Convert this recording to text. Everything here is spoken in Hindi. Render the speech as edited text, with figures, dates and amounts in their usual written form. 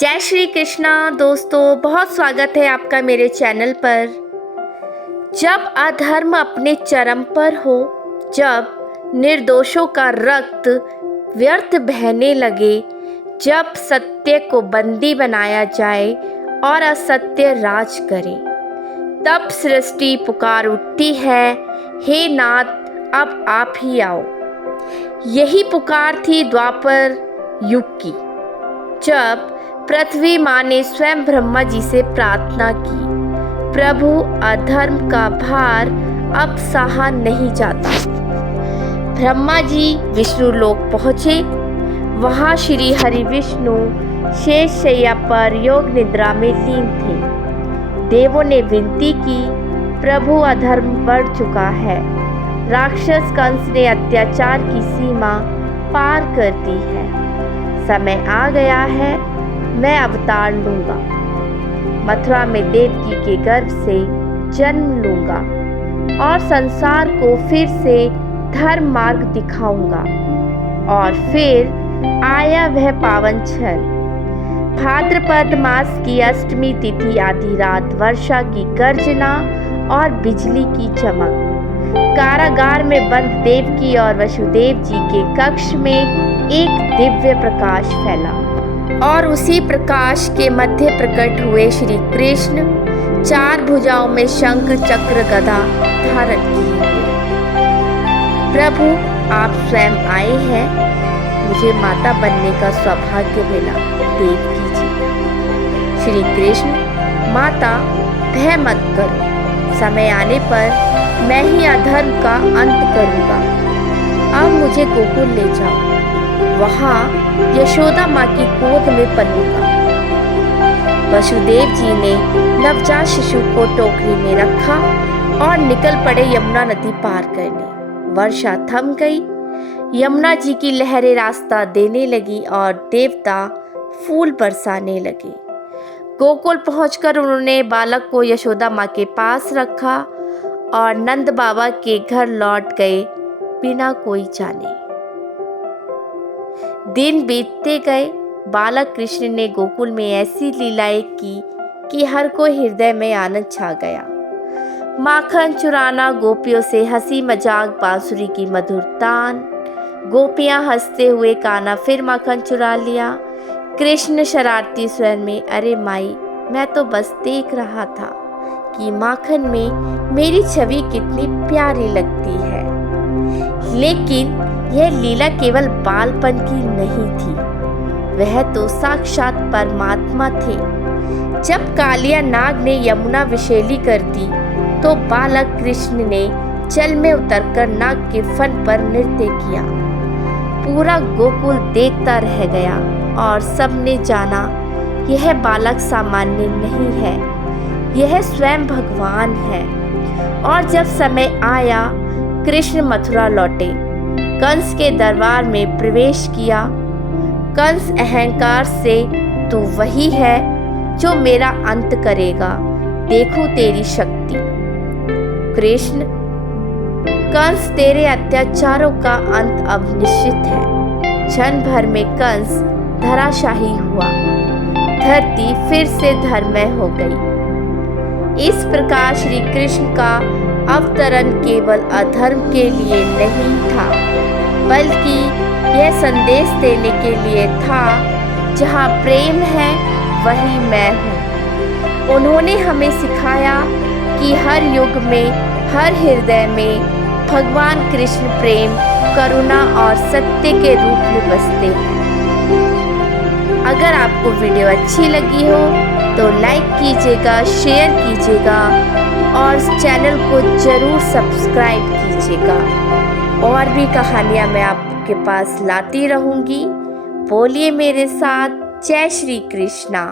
जय श्री कृष्णा दोस्तों, बहुत स्वागत है आपका मेरे चैनल पर। जब अधर्म अपने चरम पर हो, जब निर्दोषों का रक्त व्यर्थ बहने लगे, जब सत्य को बंदी बनाया जाए और असत्य राज करे, तब सृष्टि पुकार उठती है, हे नाथ अब आप ही आओ। यही पुकार थी द्वापर युग की, जब पृथ्वी माँ ने स्वयं ब्रह्मा जी से प्रार्थना की, प्रभु अधर्म का भार अब सहा नहीं जाता। ब्रह्मा जी विष्णु लोक पहुँचे। वहाँ श्री हरि विष्णु शेष शैया पर योग निद्रा में लीन थे। देवों ने विनती की, प्रभु अधर्म बढ़ चुका है, राक्षस कंस ने अत्याचार की सीमा पार कर दी है, समय आ गया है, मैं अवतार लूंगा, मथुरा में देवकी के गर्भ से जन्म लूंगा और संसार को फिर से धर्म मार्ग दिखाऊंगा। और फिर आया वह पावन क्षण, भाद्रपद मास की अष्टमी तिथि, आधी रात, वर्षा की गर्जना और बिजली की चमक। कारागार में बंद देवकी और वसुदेव जी के कक्ष में एक दिव्य प्रकाश फैला और उसी प्रकाश के मध्य प्रकट हुए श्री कृष्ण, चार भुजाओं में शंख चक्र गदा धारण किए हुए। प्रभु आप स्वयं आए हैं, मुझे माता बनने का सौभाग्य मिला। देवकी जी, श्री कृष्ण, माता भय मत करो, समय आने पर मैं ही अधर्म का अंत करूंगा। अब मुझे गोकुल ले जाओ, वहाँ यशोदा माँ की गोद में पलूंगा। वसुदेव जी ने नवजात शिशु को टोकरी में रखा और निकल पड़े यमुना नदी पार करने। वर्षा थम गई, यमुना जी की लहरें रास्ता देने लगी और देवता फूल बरसाने लगे। गोकुल पहुंचकर उन्होंने बालक को यशोदा माँ के पास रखा और नंद बाबा के घर लौट गए बिना कोई जाने। दिन बीतते गए, बालक कृष्ण ने गोकुल में ऐसी लीलाएं की कि हर को हृदय में आनंद छा गया। माखन चुराना, गोपियों से हंसी मजाक, बांसुरी की मधुर तान, गोपियां हंसते हुए कान्हा फिर माखन चुरा लिया। कृष्ण शरारती स्वर में, अरे माई, मैं तो बस देख रहा था कि माखन में मेरी छवि कितनी प्यारी लगती है। लेकिन यह लीला केवल बालपन की नहीं थी, वह तो साक्षात परमात्मा थे। जब कालिया नाग ने यमुना विषैली कर दी, तो बालक कृष्ण ने जल में उतरकर नाग के फन पर नृत्य किया। पूरा गोकुल देखता रह गया और सबने जाना, यह बालक सामान्य नहीं है, यह स्वयं भगवान है। और जब समय आया, कृष्ण मथुरा लौटे, कंस के दरबार में प्रवेश किया। कंस अहंकार से, तू वही है जो मेरा अंत करेगा, देखूं तेरी शक्ति। कृष्ण, कंस तेरे अत्याचारों का अंत अब निश्चित है। क्षण भर में कंस धराशाही हुआ, धरती फिर से धर्ममय हो गई। इस प्रकार श्री कृष्ण का अवतरण केवल अधर्म के लिए नहीं था, बल्कि यह संदेश देने के लिए था, जहाँ प्रेम है वही मैं हूँ। उन्होंने हमें सिखाया कि हर युग में, हर हृदय में भगवान कृष्ण प्रेम, करुणा और सत्य के रूप में बसते हैं। अगर आपको वीडियो अच्छी लगी हो तो लाइक कीजिएगा, शेयर कीजिएगा और चैनल को ज़रूर सब्सक्राइब कीजिएगा। और भी कहानियाँ मैं आपके पास लाती रहूँगी। बोलिए मेरे साथ, जय श्री कृष्णा।